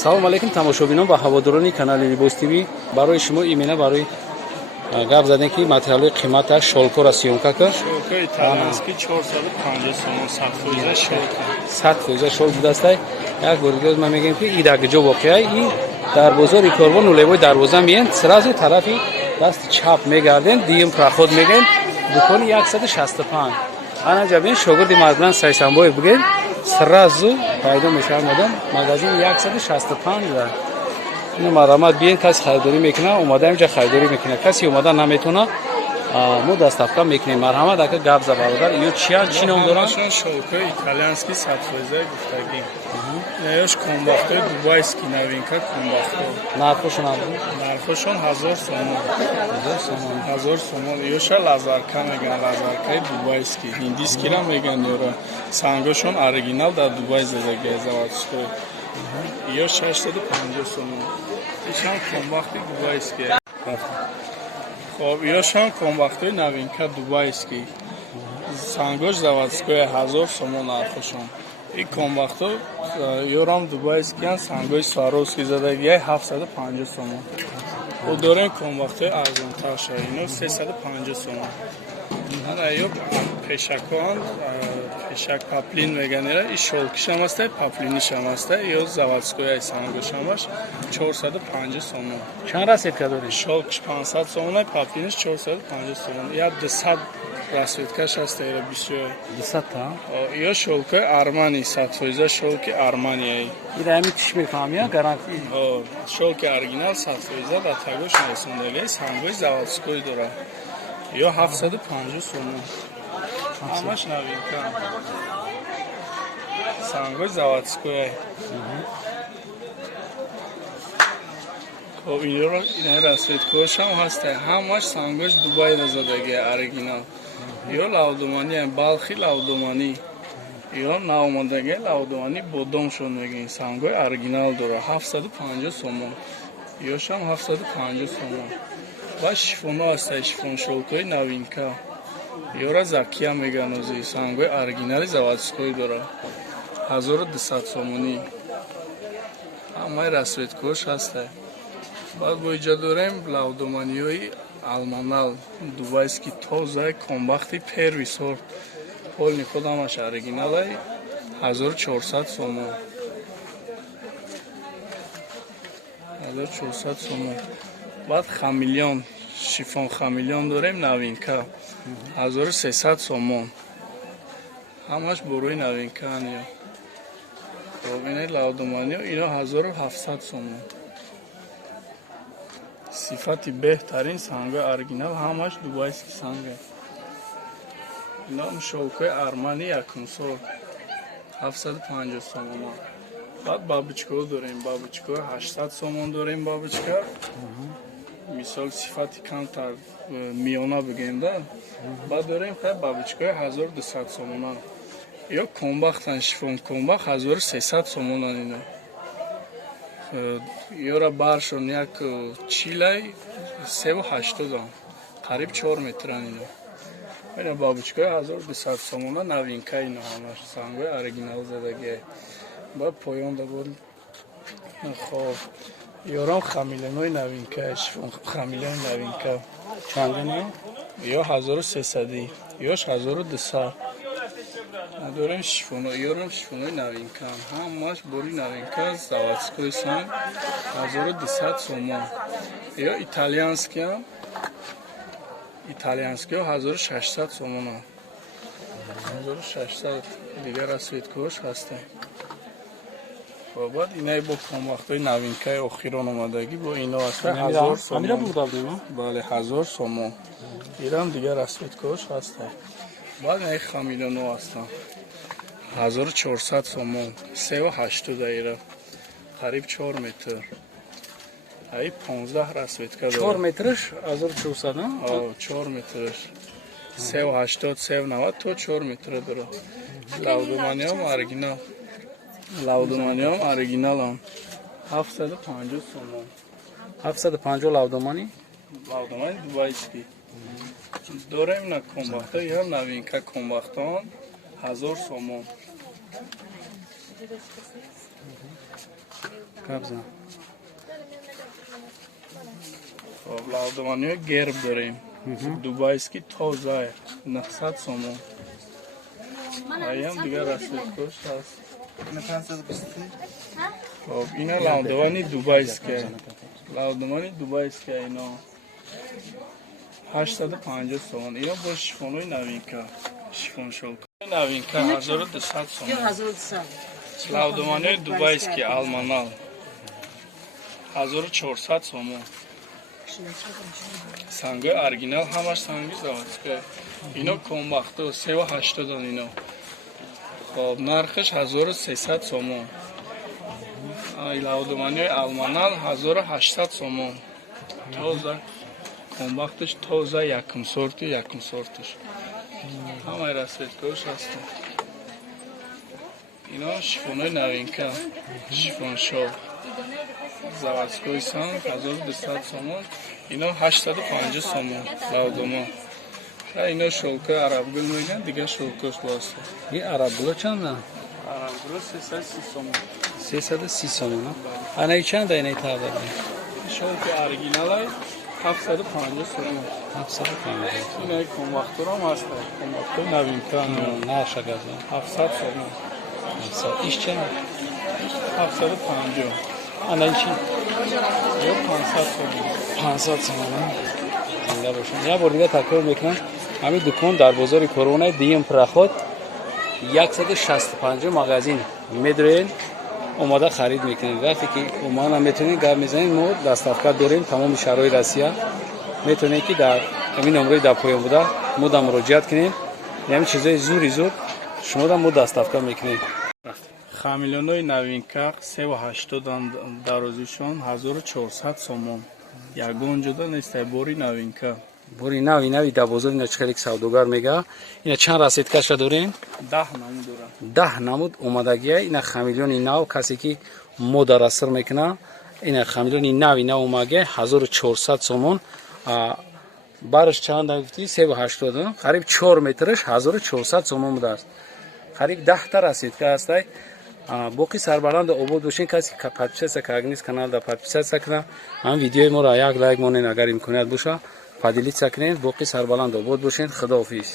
салом алейкум тамошобинон ва ҳаводорони канали Либос ТВ. Барои шумо имена барои гап задем ки материали қиматаш шолкора сёмка кард. Шолка итальянский 450 сомон 100% шолка. 100% шол будастай. Як бор дига ма мегем ки идагаҷо воқеа и дар бозори Корвон нулевой дарвоза меен сразу тарафи даст чап мегарден дим проход меген дукони 165. Ана ҷабин шогирди Мардан Сайсанбоев буген сразу пайдо мешавад модам магазин 165 ва ин марамат биен кас хайдорӣ мекуна омадаем ҷа хайдорӣ мекуна каси омада наметуна мо дастафка мекунем марҳамат ака гап за бародар ё чи ном дорад шолка итальянский 100% гуфтагӣ яш комбахтои дубайский новинка комбахто нархошон 1000 сомон 1000 сомон ёша лазарка меган лазаркаи дубайский индискира меган ёра сангошон оригинал дар дубай задагия заводской ё 650 сомон ишан комбахти дубайский хоб ёшан комбахтои новинка дубайский сангош заводской 1000 сомон нархошон ин комбахто ёрам дубайскиян сангои сваровский задагия 750 сомон ӯ дорем комбахтои арзонтарша ино 350 сомон ана ё пешакон пешак паплин меганера и шолкишам аста паплинишам аста ё заводской сангошамаш 450 сомон чанд расветка доред шолкиш 500 сомон паплиниш 450 сомон я 200 расветкаш аста ира бисёр 200 та ё шолка армани 100% шолки армани ира ами тиш мефаҳам я гарантӣ шолки оригинал 100% да тагош расондагӣ сангои заводской дора ё 750 сомон ҳамаш новинка сангои заводской хоб инро ин расветкошам ҳаста ҳамаш сангои дубай задагӣ оригинал ё лавдумани балхи лавдумани ё наомадаги лавдумани бодомшон мегин сангои оригинал дора 750 сомон ёшам 750 сомон ва шифоно аста шифон шолкои новинка ёра закия меганози сангои оригинали заводской дора 1200 сомонӣ ҳамаи расветкош ҳаста баъд бо иҷа дорем лавдуманиҳои алманал дубайский тоза комбахти первый сорт полни худамаш оригиналай 1400 сомон 1400 сомон баъд хамилён шифон хамилён дорем новинка 1300 сомон ҳамаш борои новинкаан ё робинаи лавдуманиё ино 1700 сомон сифати беҳтарин сангои оригинал ҳамаш дубайский санга ино шолкои армани якумсол 750 сомон баъд бабочкаҳо дорем бабочка 800 сомон дорем бабочка мисол сифати камтар миёна бигем да баъд дорем хай бабочкаи 1200 сомонан ё комбахтан шифон комбахт 1300 сомонан ино ёра баршон як чилай 380 қариб 4 метран ино ина бабочкаи 1200 сомона новинка ино ҳамаш сангои оригинал задагия ба поён дабод хоб ёрам хамиленои новинка шифон хамилени новинка чандина ё 1300 ёш 1200 дорем шифоно ёрам шифонои новинка ҳамаш бори новинка заводской сан 1200 сомон ё итальянскиам итальянскиё 1600 сомона 1600 дигар расветкош ҳаста баъд инай бо комбахтои новинкаи охирон омадагӣ бо ино аста 1000 сомон бале 1000 сомон ирам дигар расветкош ҳаста баъд инай хамилоно ҳастанд 1400 сомон 380 ира қариб 4 метр ай 15 расветка дорад 4 метраш 1400 на 4 метраш 380 390 то 4 метр дорад лавдуманиам оригинал лавдуманиам оригиналам 750 сомон 750 лавдумани дубайский дорем на комбахта ё новинка комбахтон 1000 сомон кабза. خب لودمانی های گرب داریم دوبایسکی تازه 900 سومون هم دیگه رسید کشت هست خب اینا لودمانی دوبایسکه لودمانی دوبایسکه اینا 850 سومون اینا با شیفونوی نوینکا شیفون شلکا نوینکا 1200 سومون لودمانی دوبایسکی آلمانال 1400 سومون سنگ اورجینال همش سنگ زاویه اینا کمبخته 380 اینا خب نرخش 1300 سومون لودمانی آلمانال 1800 سومون تازه کمبختش تازه یکم سورتش همه رسیدگاهش هستن اینا شیفونای نوینکا شیفون شو заводской сан 1200 сомон ино 850 сомон лавдомо ино шелка арабгул меган дига шелкаш васта ин арабгуло чанда? арабгул 330 сомон 330 сомон. Анаи чанда инаи тавдади? шелка оригиналай 750 сомон 750. инаи конвакторам аста конвактор новинка наша газа 700 сомон 700. иш чанда? 750 анаи чи? ё 500 сомон 500 сомон. зинда бошад. я бор дига такрор мекунам ҳамин дукон дар бозори коронаи диюм проход 165 магазин медроен омада харид мекунед. вақте ки омана метавонед гап мезанед мо доставка дорем тамоми шаҳрҳои россия метавонед ки дар ҳамин номрои дар поён буда мода муроҷиат кунед ҳамин чизои зури шумода мо доставка мекунем. хамилёнои новинка 380 дарозишон 1400 сомон ягон ҷуда нестай бори новинка бори нави дар бозори начхелик савдогар мега ина чанд расидкаша дорем? 10 намуд дорам 10 намуд омадагия ина хамилёни нав касе ки мода раср мекуна ина хамилёни нави нав омаге 1400 сомон бараш чанд гуфти 380 қариб 4 метраш 1400 сомон будааст қариб 10 та расидка ҳастай. боқи сарбаланд обод бошен касе ки подписатсия кардагист каналда подписатсия кунад ҳам видеои моро як лайк монен агар имконият боша поделитсия кунед боқи сарбаланд обод бошен. худоҳофиз.